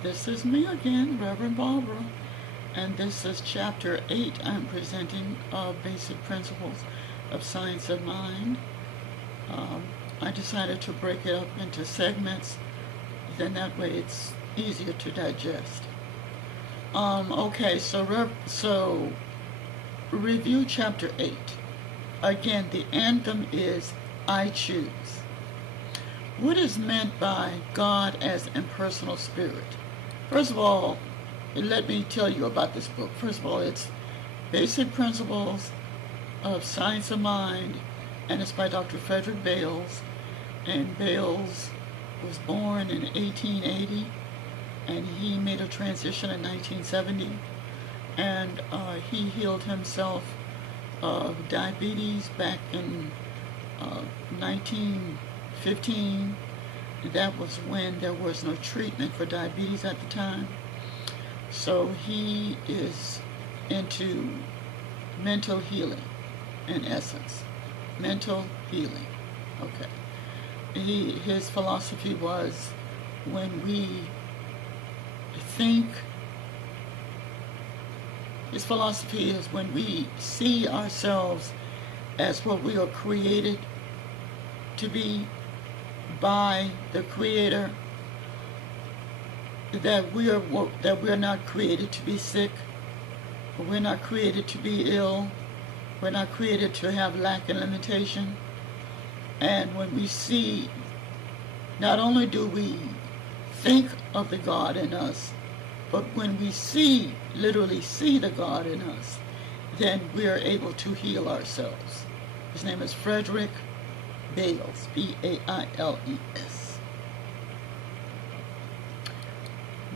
This is me again, Reverend Barbara, and this is Chapter 8 I'm presenting of Basic Principles of Science of Mind. I decided to break it up into segments, then that way it's easier to digest. Okay, so review Chapter 8. Again, the anthem is I choose. What is meant by God as impersonal spirit? First of all, let me tell you about this book. First of all, it's Basic Principles of Science of Mind, and it's by Dr. Frederick Bales. And Bales was born in 1880, and he made a transition in 1970, and he healed himself of diabetes back in 1915. That was when there was no treatment for diabetes at the time. So he is into mental healing, in essence. Mental healing. Okay. His philosophy was when we think, his philosophy is when we see ourselves as what we are created to be by the Creator, that we are not created to be sick, we're not created to be ill, we're not created to have lack and limitation. And when we see, not only do we think of the God in us, but when we see, literally see the God in us, then we are able to heal ourselves. His name is Frederick Bales, B-A-I-L-E-S.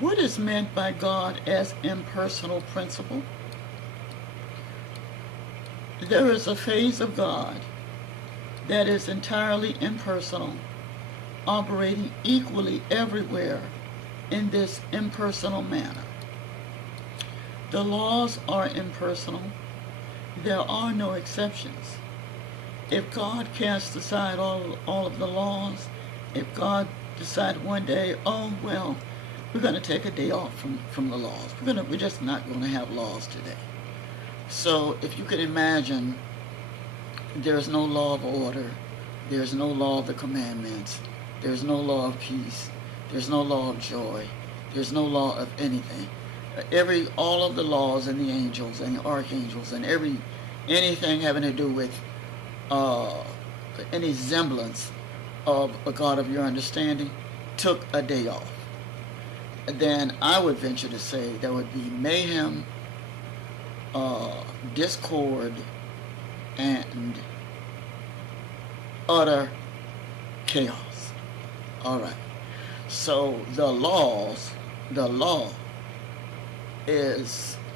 What is meant by God as impersonal principle? There is a phase of God that is entirely impersonal, operating equally everywhere in this impersonal manner. The laws are impersonal. There are no exceptions. If God cast aside all of the laws, if God decided one day, oh, well, we're going to take a day off from the laws. We're just not going to have laws today. So if you can imagine, there's no law of order, there's no law of the commandments, there's no law of peace, there's no law of joy, there's no law of anything. All of the laws and the angels and the archangels and anything having to do with any semblance of a God of your understanding took a day off. Then I would venture to say there would be mayhem, discord, and utter chaos. All right. So the law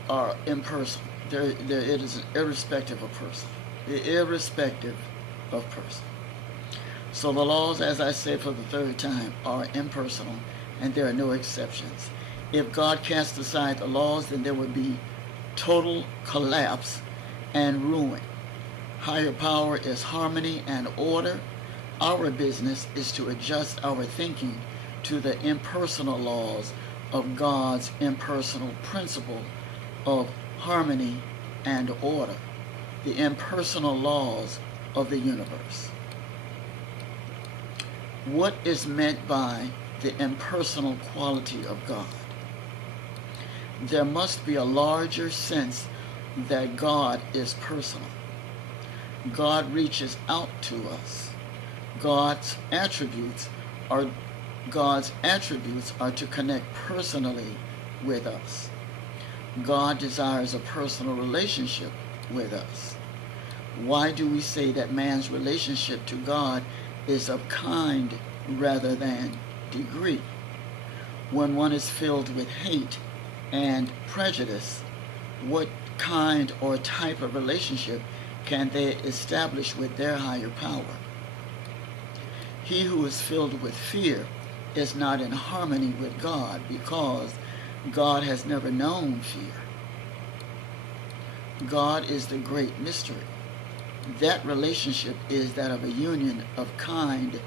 are impersonal. It is irrespective of person. Irrespective of person. So the laws, as I said for the third time, are impersonal, and there are no exceptions. If God cast aside the laws, then there would be total collapse and ruin. Higher power is harmony and order. Our business is to adjust our thinking to the impersonal laws of God's impersonal principle of harmony and order, the impersonal laws of the universe. What is meant by the impersonal quality of God? There must be a larger sense that God is personal. God reaches out to us. God's attributes are to connect personally with us. God desires a personal relationship with us. Why do we say that man's relationship to God is of kind rather than degree? When one is filled with hate and prejudice, what kind or type of relationship can they establish with their higher power? He who is filled with fear is not in harmony with God, because God has never known fear. God is the great mystery. That relationship is that of a union of kind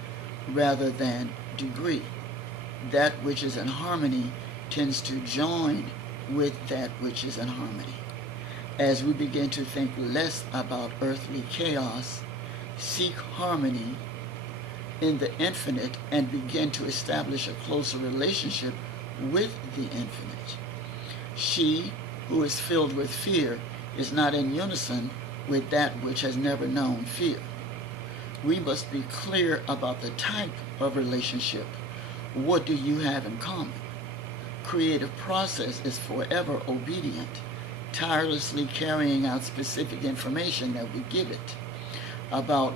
rather than degree. That which is in harmony tends to join with that which is in harmony. As we begin to think less about earthly chaos, seek harmony in the infinite, and begin to establish a closer relationship with the infinite. She who is filled with fear is not in unison with that which has never known fear. We must be clear about the type of relationship. What do you have in common? Creative process is forever obedient, tirelessly carrying out specific information that we give it about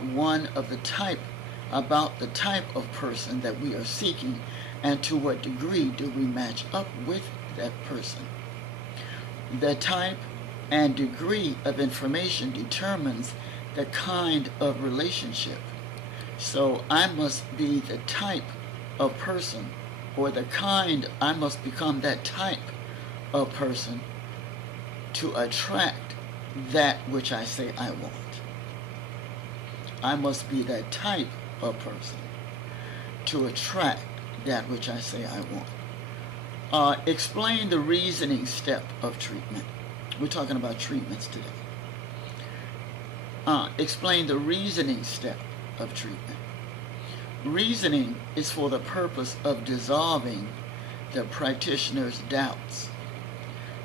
the type of person that we are seeking, and to what degree do we match up with that person. The type and degree of information determines the kind of relationship. So I must be the type of person, or I must become that type of person to attract that which I say I want. I must be that type of person to attract that which I say I want. Explain the reasoning step of treatment. We're talking about treatments today. Explain the reasoning step of treatment. Reasoning is for the purpose of dissolving the practitioner's doubts.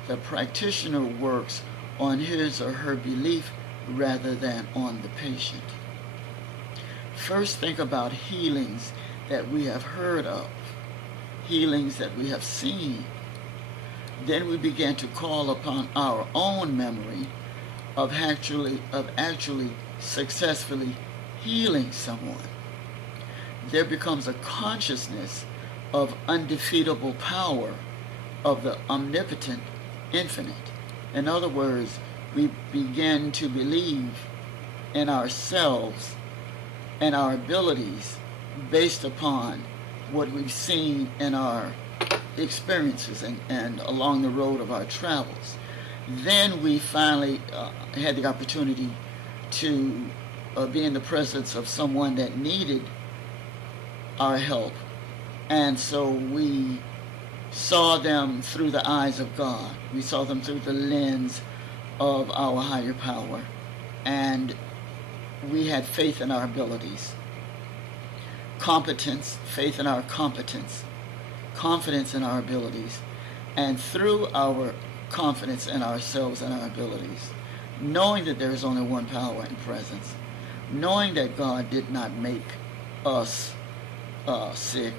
The practitioner works on his or her belief rather than on the patient. First, think about healings that we have heard of, healings that we have seen. Then we begin to call upon our own memory of actually successfully healing someone. There becomes a consciousness of undefeatable power of the omnipotent infinite. In other words, we begin to believe in ourselves and our abilities based upon what we've seen in our experiences and along the road of our travels. Then we finally had the opportunity to be in the presence of someone that needed our help. And so we saw them through the eyes of God. We saw them through the lens of our higher power. And we had faith in our abilities. Competence, faith in our competence. Confidence in our abilities. And through our confidence in ourselves and our abilities, knowing that there is only one power and presence, knowing that God did not make us sick,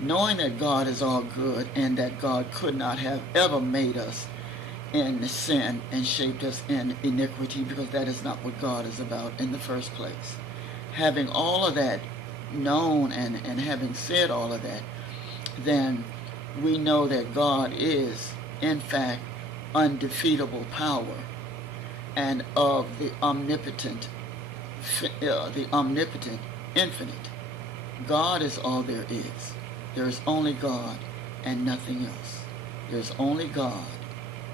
knowing that God is all good and that God could not have ever made us in sin and shaped us in iniquity, because that is not what God is about in the first place. Having all of that known and having said all of that, then we know that God is, in fact, undefeatable power and of the omnipotent infinite. God is all there is. There is only God and nothing else. There's only God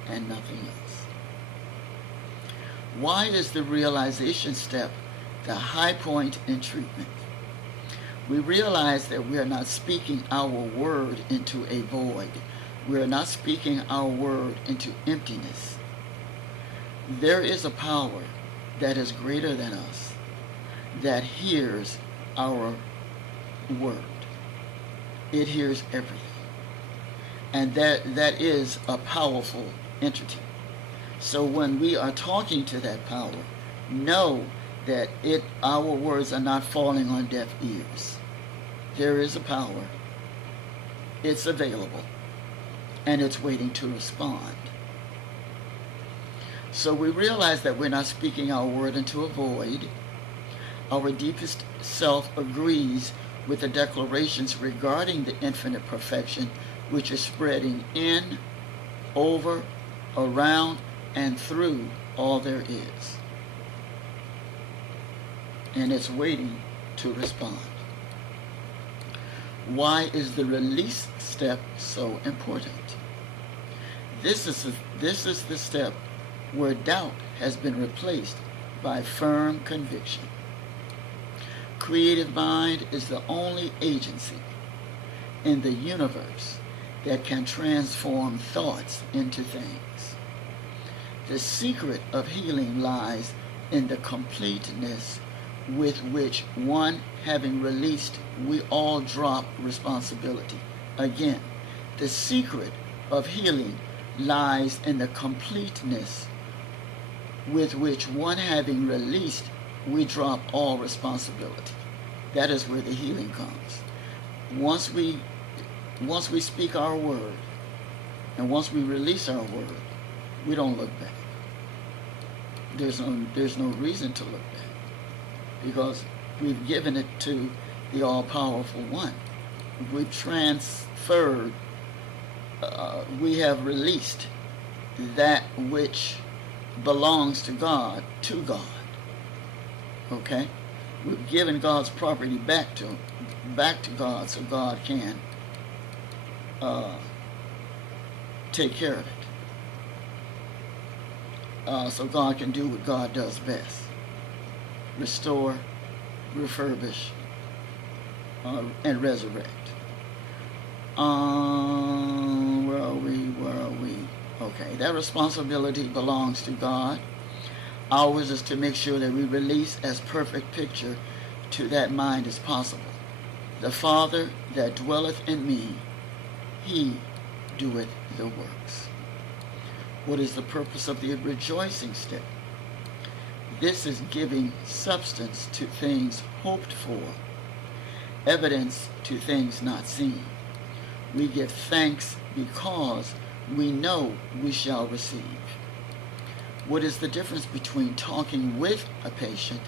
and nothing else. Why is the realization step the high point in treatment? We realize that we are not speaking our word into a void. We are not speaking our word into emptiness. There is a power that is greater than us that hears our word. It hears everything. And that is a powerful entity. So when we are talking to that power, know that our words are not falling on deaf ears. There is a power. It's available. And it's waiting to respond. So we realize that we're not speaking our word into a void. Our deepest self agrees with the declarations regarding the infinite perfection, which is spreading in, over, around, and through all there is. And it's waiting to respond. Why is the release step so important? This is the step where doubt has been replaced by firm conviction. Creative mind is the only agency in the universe that can transform thoughts into things. The secret of healing lies in the completeness with which one having released, we all drop responsibility. Again, the secret of healing lies in the completeness with which one having released, we drop all responsibility. That is where the healing comes. Once we speak our word, and once we release our word, we don't look back. There's no reason to look back, because we've given it to the all-powerful one. We've transferred, we have released that which belongs to God. Okay? We've given God's property back to God, so God can take care of it. So God can do what God does best: restore, refurbish, and resurrect. Where are we? Okay, that responsibility belongs to God. Ours is to make sure that we release as perfect picture to that mind as possible. The Father that dwelleth in me, he doeth the works. What is the purpose of the rejoicing step? This is giving substance to things hoped for, evidence to things not seen. We give thanks because we know we shall receive. What is the difference between talking with a patient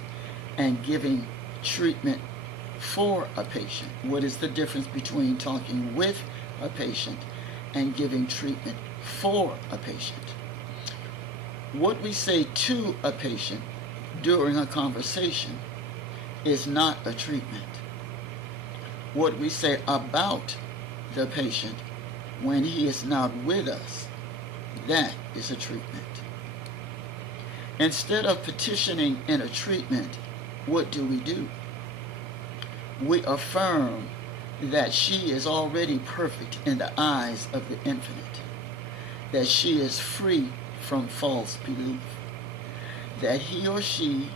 and giving treatment for a patient? What is the difference between talking with a patient and giving treatment for a patient? What we say to a patient during a conversation is not a treatment. What we say about the patient when he is not with us, that is a treatment. Instead of petitioning in a treatment, what do? We affirm that she is already perfect in the eyes of the infinite, that she is free from false belief, that he or she,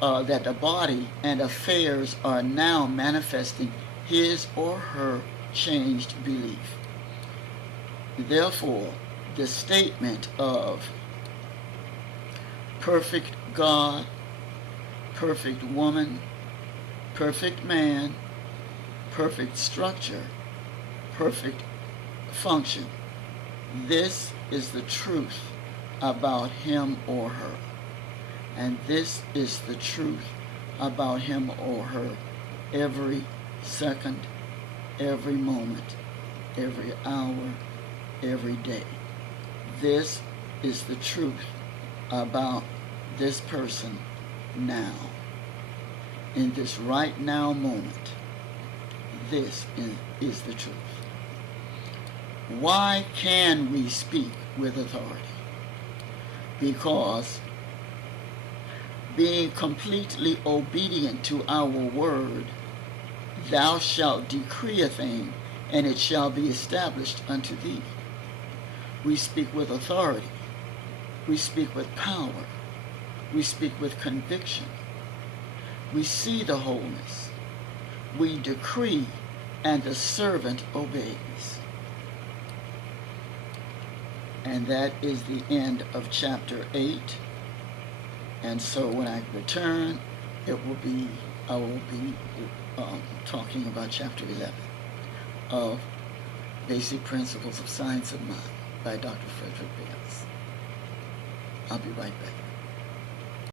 that the body and affairs are now manifesting his or her changed belief. Therefore, the statement of perfect God, perfect woman, perfect man, perfect structure, perfect function. This is the truth about him or her. And this is the truth about him or her every second, every moment, every hour, every day. This is the truth about this person now. In this right now moment, this is the truth. Why can we speak with authority? Because being completely obedient to our word, thou shalt decree a thing, and it shall be established unto thee. We speak with authority. We speak with power. We speak with conviction. We see the wholeness. We decree, and the servant obeys. And that is the end of chapter 8. And so when I return, I will be talking about chapter 11 of Basic Principles of Science of Mind by Dr. Frederick Bales. I'll be right back.